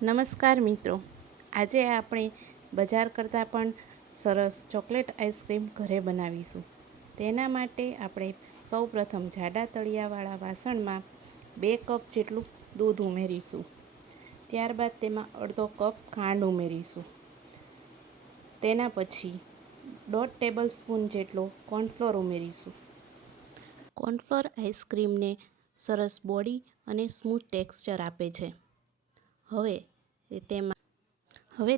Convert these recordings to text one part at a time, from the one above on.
નમસ્કાર મિત્રો, આજે આપણે બજાર કરતાં પણ સરસ ચોકલેટ આઈસ્ક્રીમ ઘરે બનાવીશું. તેના માટે આપણે સૌપ્રથમ જાડા તળિયાવાળા વાસણમાં 2 કપ જેટલું દૂધ ઉમેરીશું. ત્યારબાદ તેમાં અડધો કપ ખાંડ ઉમેરીશું. તેના પછી 1.5 ટેબલ સ્પૂન જેટલો કોર્નફ્લોર ઉમેરીશું. કોર્નફ્લોર આઈસ્ક્રીમને સરસ બોડી અને સ્મૂથ ટેક્સચર આપે છે. હવે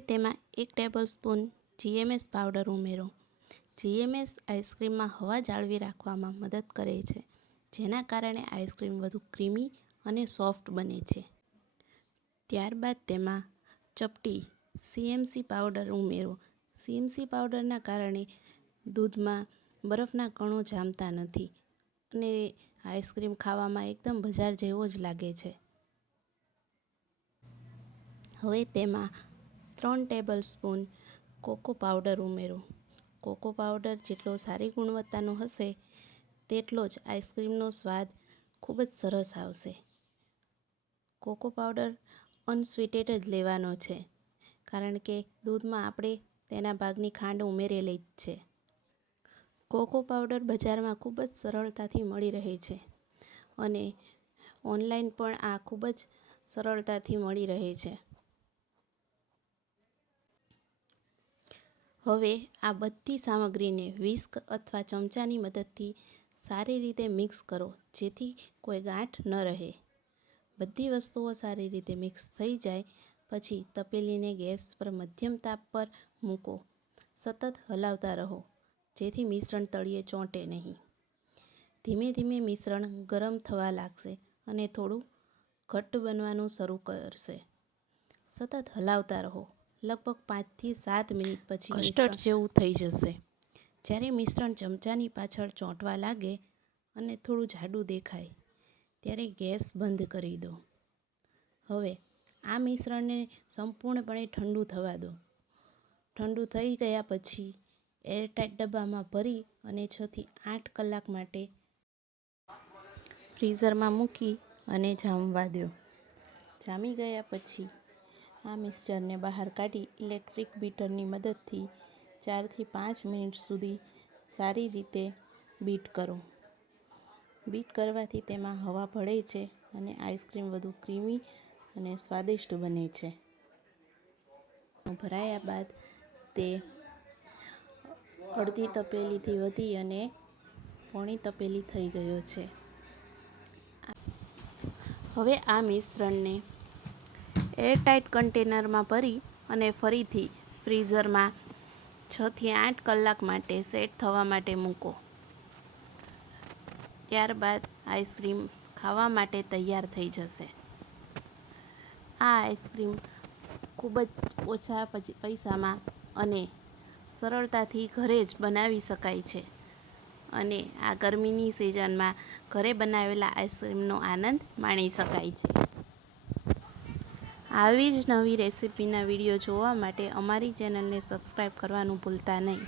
તેમાં 1 ટેબલ સ્પૂન GMS પાવડર ઉમેરો. GMS આઈસ્ક્રીમમાં હવા જાળવી રાખવામાં મદદ કરે છે, જેના કારણે આઈસ્ક્રીમ વધુ ક્રીમી અને સોફ્ટ બને છે. ત્યારબાદ તેમાં ચપટી CMC પાવડર ઉમેરો. CMC પાવડરના કારણે દૂધમાં બરફના કણો જામતા નથી અને આઈસ્ક્રીમ ખાવામાં એકદમ બજાર જેવો જ લાગે છે. હવે તેમાં 3 ટેબલ સ્પૂન કોકો પાવડર ઉમેરો. કોકો પાવડર જેટલો સારી ગુણવત્તાનો હશે તેટલો જ આઈસ્ક્રીમનો સ્વાદ ખૂબ જ સરસ આવશે. કોકો પાવડર અનસ્વીટેડ જ લેવાનો છે, કારણ કે દૂધમાં આપણે તેના ભાગની ખાંડ ઉમેરેલી જ છે. કોકો પાવડર બજારમાં ખૂબ જ સરળતાથી મળી રહે છે અને ઓનલાઈન પણ આ ખૂબ જ સરળતાથી મળી રહે છે. હવે આ બધી સામગ્રીને વિસ્ક અથવા ચમચાની મદદથી સારી રીતે મિક્સ કરો, જેથી કોઈ ગાંઠ ન રહે. બધી વસ્તુઓ સારી રીતે મિક્સ થઈ જાય પછી તપેલીને ગેસ પર મધ્યમ તાપ પર મૂકો. સતત હલાવતા રહો, જેથી મિશ્રણ તળિયે ચોંટે નહીં. ધીમે ધીમે મિશ્રણ ગરમ થવા લાગશે અને થોડું ઘટ્ટ બનવાનું શરૂ કરશે. સતત હલાવતા રહો. લગભગ 5 થી 7 મિનિટ પછી કસ્ટર્ડ જેવું થઈ જશે. જ્યારે મિશ્રણ ચમચાની પાછળ ચોંટવા લાગે અને થોડું જાડું દેખાય, ત્યારે ગેસ બંધ કરી દો. હવે આ મિશ્રણને સંપૂર્ણપણે ઠંડુ થવા દો. ઠંડુ થઈ ગયા પછી એરટાઇટ ડબ્બામાં ભરી અને 6 થી 8 કલાક માટે ફ્રીઝરમાં મૂકી અને જામવા દો. જામી ગયા પછી આ મિક્સચરને બહાર કાઢી ઇલેક્ટ્રિક બીટરની મદદથી 4 થી 5 મિનિટ સુધી સારી રીતે બીટ કરો. બીટ કરવાથી તેમાં હવા ભળે છે અને આઈસ્ક્રીમ વધુ ક્રીમી અને સ્વાદિષ્ટ બને છે. ભરાયા બાદ તે અડધી તપેલીથી વધી અને પોણી તપેલી થઈ ગયો છે. હવે આ મિશ્રણને એરટાઇટ કન્ટેનરમાં ભરી અને ફરીથી ફ્રીઝરમાં 6 થી 8 કલાક માટે સેટ થવા માટે મૂકો. ત્યારબાદ આઈસ્ક્રીમ ખાવા માટે તૈયાર થઈ જશે. આ આઈસ્ક્રીમ ખૂબ જ ઓછા પૈસામાં અને સરળતાથી ઘરે જ બનાવી શકાય છે અને આ ગરમીની સિઝનમાં ઘરે બનાવેલા આઈસ્ક્રીમનો આનંદ માણી શકાય છે. આવી જ નવી રેસિપીના વિડીયો જોવા માટે અમારી ચેનલને સબસ્ક્રાઈબ કરવાનું ભૂલતા નહીં.